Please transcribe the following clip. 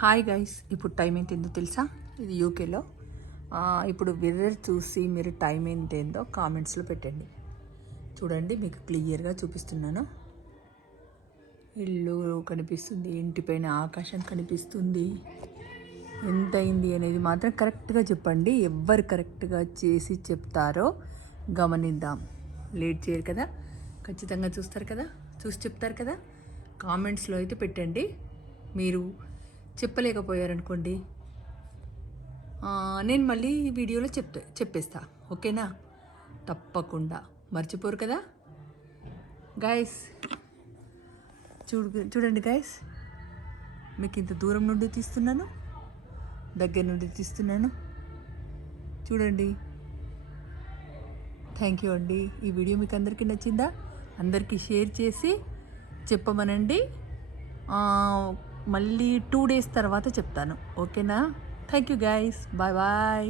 Hi guys, ఇప్పుడు time ఏంటో తెలుసా? ఇది యూకేలో. ఇప్పుడు వెదర్ చూసి మీరు టైం ఏంటో కామెంట్స్లో పెట్టండి. చూడండి, మీకు క్లియర్గా చూపిస్తున్నాను. ఇల్లు కనిపిస్తుంది, ఇంటిపైన ఆకాశం కనిపిస్తుంది. ఎంత అయింది అనేది మాత్రం కరెక్ట్గా చెప్పండి. ఎవరు కరెక్ట్గా చేసి చెప్తారో గమనిద్దాం. లేట్ చేయరు కదా, ఖచ్చితంగా చూస్తారు కదా, చూసి చెప్తారు కదా. కామెంట్స్లో అయితే పెట్టండి. మీరు చెప్పలేకపోయారనుకోండి, నేను మళ్ళీ వీడియోలో చెప్పేస్తా. ఓకేనా? తప్పకుండా మర్చిపోరు కదా గాయస్. చూడండి గాయస్, మీకు ఇంత దూరం నుండి తీస్తున్నాను, దగ్గర నుండి తీస్తున్నాను. చూడండి. థ్యాంక్ యూ అండి. ఈ వీడియో మీకు అందరికీ నచ్చిందా? అందరికీ షేర్ చేసి చెప్పమనండి. మళ్ళీ 2 days తర్వాత చెప్తాను. ఓకేనా? Thank you guys. Bye bye.